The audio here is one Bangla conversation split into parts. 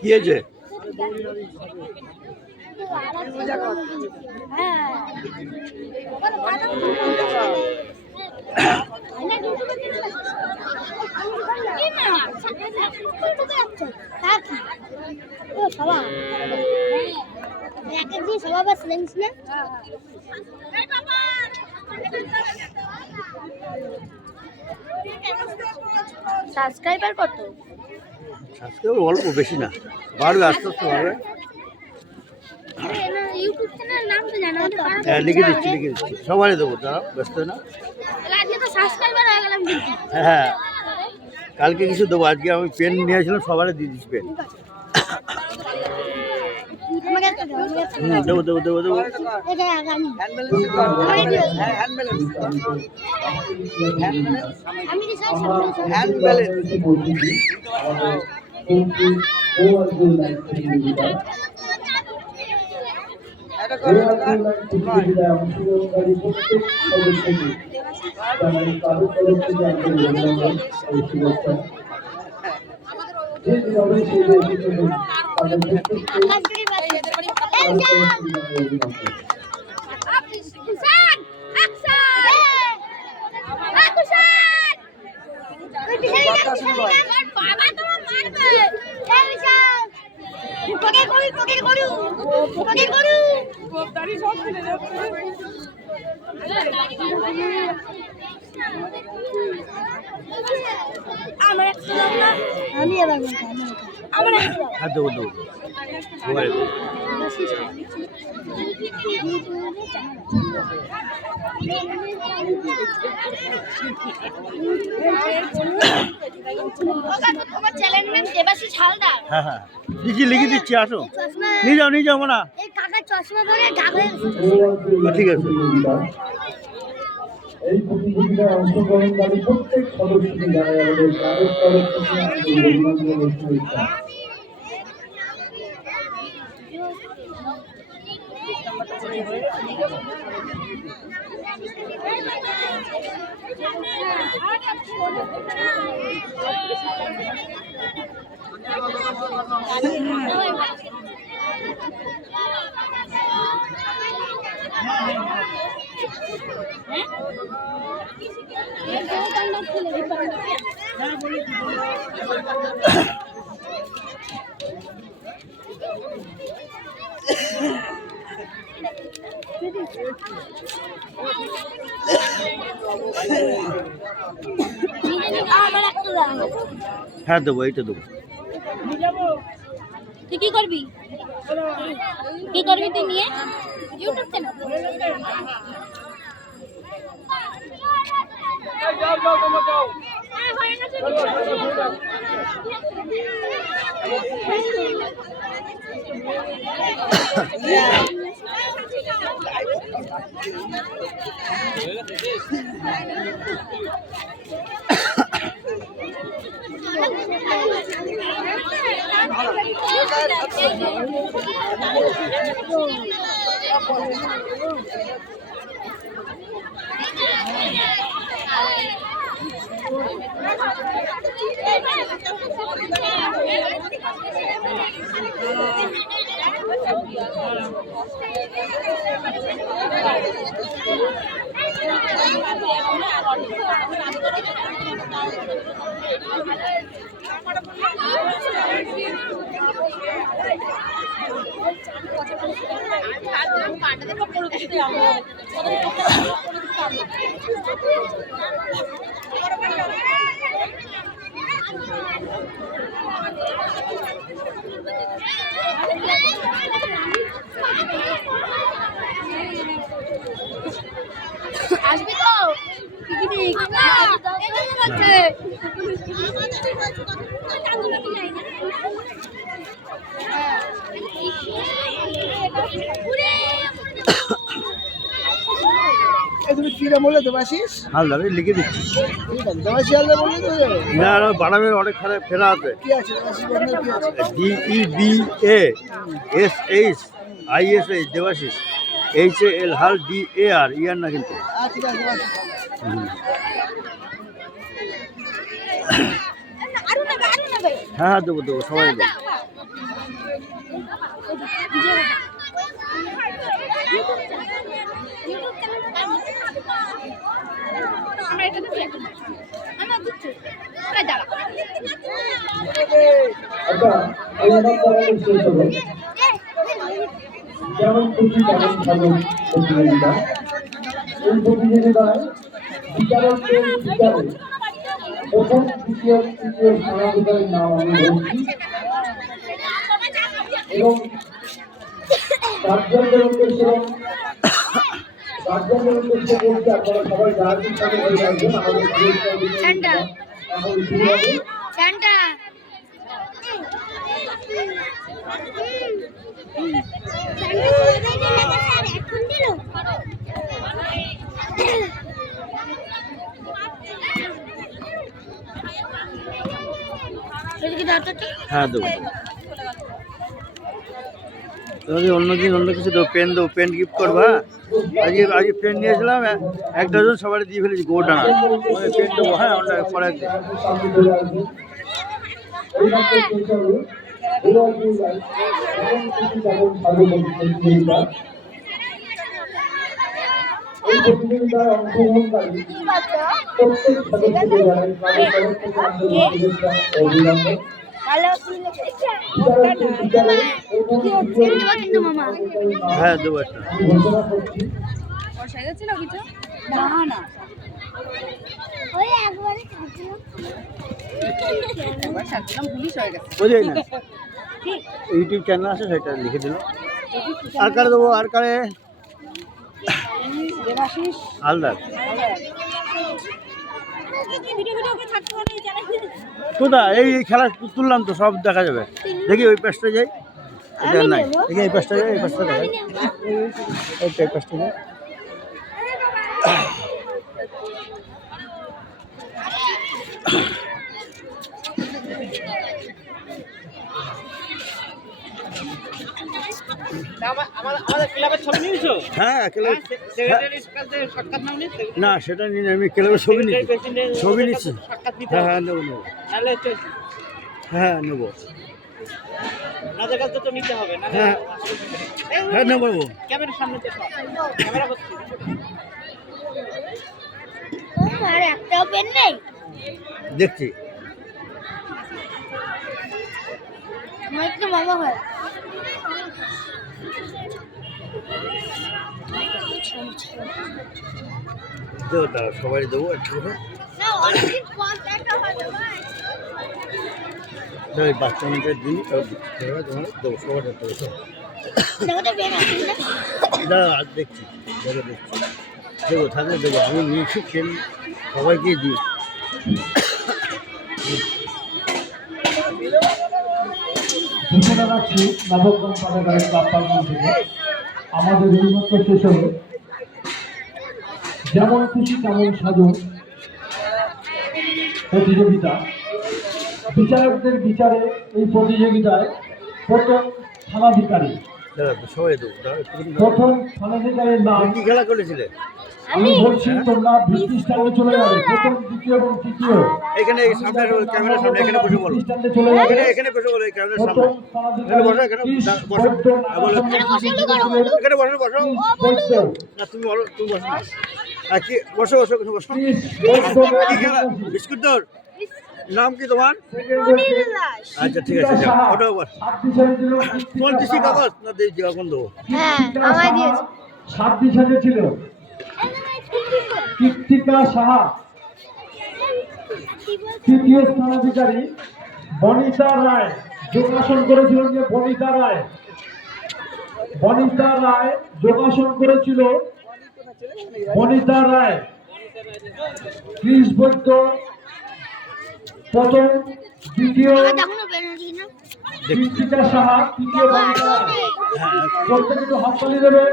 কি হয়েছে? সাবস্ক্রাইবার কত? সাবস্ক্রাইবার অল্প, বেশি না, বাড়বে আস্তে আস্তে বাড়বে। ইউটিউব চ্যানেলের নাম তো জানো? হ্যাঁ, লিখে দিচ্ছি সবাই দেবো, তারা ব্যস্ত না। আজকে তো সাবস্ক্রাইবার হয়ে গেলাম। হ্যাঁ, কালকে কিছু দেবো, আজকে আমি পেন নিয়েছিলাম, সবাই দিয়ে দিচ্ছি পেন। দেবো দেবো দেবো দেবো। আমি এবার হ্যাঁ, দেবো দেবো মোবাইল। হ্যাঁ হ্যাঁ, লিখে দিচ্ছি, আসো নিয়ে যাও না। ঠিক আছে। এই প্রতিযোগিতায় অংশগ্রহণকারী প্রত্যেক সদস্যকে জানাই আমাদের ক্লাবের তরফ থেকে অভিনন্দন ও শুভেচ্ছা। হ্যাঁ, দেবো, এইটা দেবো। তুই কি করবি তুই নিয়ে ইউটিউব চ্যানেল? আসবি তো তুমি কিরা বলে দেবাশিস হালদার, লিখে দিচ্ছি। দেবাশি হালদার বললে তো হয়ে যাবে। না, বানামের অনেক ফেরা আছে। কি আছে দেবাশি বন্ধু, কি আছে? DEBASHIS দেবাশিস। HAL হাল DAR ইয়ার না কিন্তু। ঠিক আছে দেবাশিস। হুম। আরো নেবে হ্যাঁ হ্যাঁ দেবো দেবো সবাই দেবো। আমরা এটা দিচ্ছি আমরা দিচ্ছি দাঁড়া আচ্ছা এই আমার পড়ানো শেষ হলো যেমন খুশি তেমন ভালো প্রতিযোগিতা। এই প্রতিযোগিতায় বিচারকদের বিচারে প্রথম দ্বিতীয় তৃতীয় স্থানাধিকারীর নাম আমি বলছি এবং গার্জিয়ানদের উদ্দেশ্যে বলছি আপনারা সবাই গার্জিয়ান সাথে হয়ে থাকবেন আমাদের ঠান্ডা এখন শুরু হবে। ঠান্ডা হ্যাঁ দেবো। তোমাদের অন্যদিন অন্য কিছু দেবো, পেন দেবো, পেন গিফট করবা। আজকে পেন নিয়েছিলাম 1 ডজন সবাই দিয়ে ফেলেছি গোটা না পেন দেবো। হ্যাঁ অন্য পরে একদিন। এই প্রতিযোগিতায় অংশগ্রহণকারী প্রত্যেক সদস্যকে জানাই ক্লাবের তরফ থেকে আন্তরিক শুভেচ্ছা ও অভিনন্দন। হ্যাঁ দেবো একটা। ঘোষণা করছি বুঝলি না ইউটিউব চ্যানেল আছে সেটা লিখে দিল। আর কারে দেবো আর কারে হালদার কোথায় এই খেলা তুললাম তো সব দেখা যাবে। দেখি ওই পেজটা যাই এটা নাই দেখি এই পেজটা যাই এই পেজটা দেখাই এই পেজটা যাই। হ্যাঁ না সেটা নিয়ে আমি ক্লাবের ছবি নিচ্ছি। হ্যাঁ হ্যাঁ নেবো নেবো হ্যাঁ নেবো হ্যাঁ হ্যাঁ নেবো নেবো। একটাও পেন নেই দেখছি আমার একটু মজা হয় দেবো দাঁড়া সবাই দেবো একটু করে। না অনেকদিন পর দেখা হলো ভাই ওই বাচ্চা মেয়েটার দিন তোমার দেবো সবার দেবো। দেখো তো পেন আছে না দাঁড়া আজ দেখছি দেবো তাদের দেবো আমি নিয়েছি খেল সবাইকে দিই। ঘোষণা রাখছি নবগ্রাম পাঠাগারের ক্লাব প্রাঙ্গণ থেকে আমাদের এই মাত্র শেষ হলো যেমন খুশি তেমন সাজো প্রতিযোগিতা। বিচারকদের বিচারে এই প্রতিযোগিতায় প্রথম স্থানাধিকারী দাঁড়া সবাই দেবো দাঁড়া একটু করে দাঁড়াও। প্রথম স্থানাধিকারীর নাম কি খেলা করেছিলে আমি বলছি তোমরা ভিত্তি স্থানে চলে যাবে প্রথম দ্বিতীয় এবং তৃতীয় এখানে এই সামনে ক্যামেরার সামনে এখানে বসে বলো স্থানে চলে যাবে। এখানে বসে বলো এই ক্যামেরার সামনে প্রথম এখানে বসো এখানে বসো বলো এখানে বসো না তুমি বলো তুমি বসো না আর কি বসো এখানে বসো কি খেলা বিস্কুট দৌড় নাম কি তোমার? আচ্ছা ঠিক আছে যাও ওটা ওভার তোমার দিছি কাগজ না দিয়েছি এখন দেবো। হ্যাঁ আমায় দিয়েছে 26 সালে ছিল কৃত্তিকা সাহা তৃতীয় স্থানাধিকারী বনিতা রায় যোগাসন করেছিলেন যে বনিতা রায় যোগাসন করেছিল বনিতা রায়। ক্রিস বৈদ্য প্রথম দ্বিতীয় এখনো পেন আছে না কৃত্তিকা সাহা তৃতীয় বনিতা রায়। প্রত্যেকে একটু হাততালি দেবেন।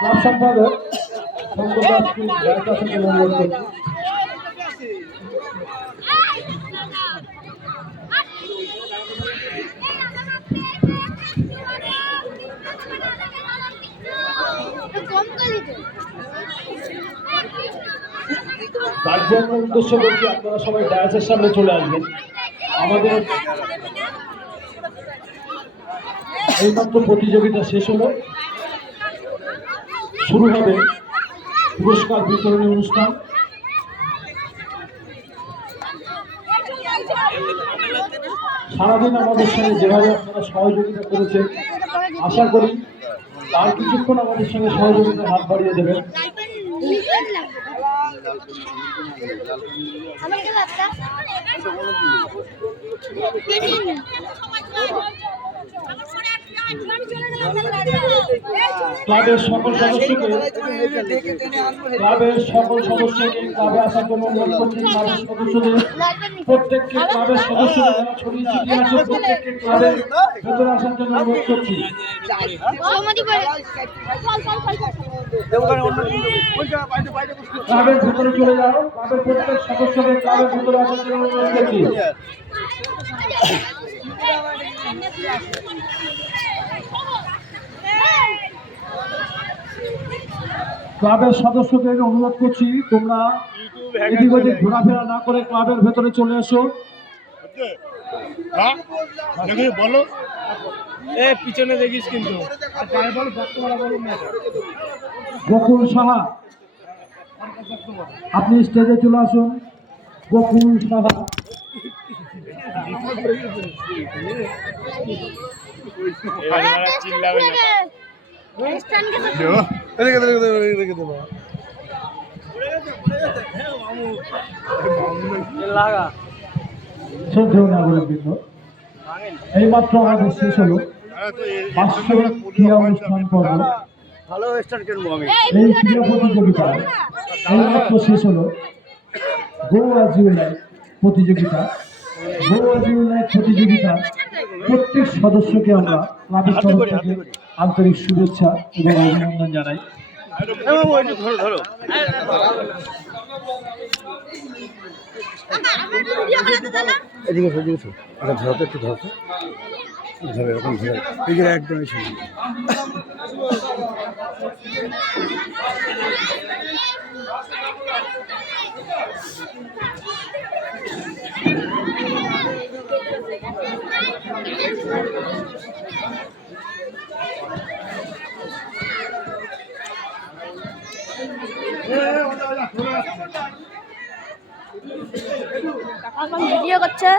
ক্লাব সম্পাদক শঙ্কর দাসকে গায়িকা থেকে অনুরোধ করছি। গার্জিয়ানদের উদ্দেশ্য করছি আপনারা সবাই ডায়াসের সামনে চলে আসবেন। আমাদের এইমাত্র প্রতিযোগিতা শেষ হলো, শুরু হবে পুরস্কার বিতরণী অনুষ্ঠান। সারাদিন আমাদের সঙ্গে যেভাবে আপনারা সহযোগিতা করেছেন, আশা করি তার কিছুক্ষণ আমাদের সঙ্গে সহযোগিতার হাত বাড়িয়ে দেবেন। ক্লাবের সকল সদস্যকে ক্লাবে আসার জন্য অনুরোধ করছি। ক্লাবের সদস্যদের প্রত্যেককে ক্লাবের সদস্যরা যারা ছড়িয়ে ছিটিয়ে আছে প্রত্যেককে ক্লাবের ভেতরে আসার জন্য অনুরোধ করছি। ক্লাবের ভেতরে চলে যাও, ক্লাবের প্রত্যেক সদস্যকে ক্লাবের ভেতরে আসার জন্য অনুরোধ করছি। ক্লাবের সদস্যদের অনুরোধ করছি, তোমরা এদিক ওদিক ঘোরাফেরা না করে ক্লাবের ভেতরে চলে এসো। বলো পিছনে দেখিস কিন্তু বকুল সাহা, আপনি স্টেজে চলে আসুন। বকুল সাহা, শ্রদ্ধেয় নাগরিকবৃন্দ, এইমাত্র আমাদের শেষ হলো বাৎসরিক ক্রীড়া অনুষ্ঠান পর্ব। এই ক্রীড়া প্রতিযোগিতায় এইমাত্র শেষ হলো গো অ্যাজ ইউ লাইক প্রতিযোগিতা। গো অ্যাজ ইউ লাইক প্রতিযোগিতার প্রত্যেক সদস্যকে আমরা ক্লাবের তরফ থেকে আন্তরিক শুভেচ্ছা এবং অভিনন্দন জানাই। ধরো এদিকে ধরো একটু ধরো এরকম ধরে একদমই শুনি। ভিডিও করছে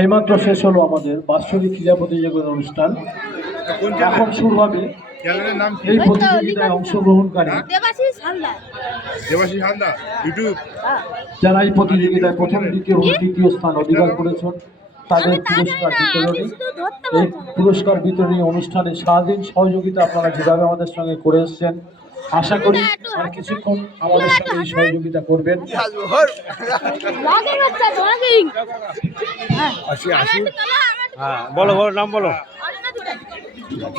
এইমাত্র শেষ হলো আমাদের বাৎসরিক ক্রীড়া প্রতিযোগিতার অনুষ্ঠান। এখন শুরু হবে এই প্রতিযোগিতায় অংশগ্রহণকারী যারা এই প্রতিযোগিতায় প্রথম, দ্বিতীয় ও তৃতীয় স্থান অধিকার করেছেন তাদের পুরস্কার বিতরণী। এই পুরস্কার বিতরণী অনুষ্ঠানে সারাদিন সহযোগিতা আপনারা যেভাবে আমাদের সঙ্গে করে এসছেন, আশা করি আর কিছুক্ষণ আমাদের সঙ্গে এই সহযোগিতা করবেন। বলো নাম বলো।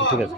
ঠিক আছে।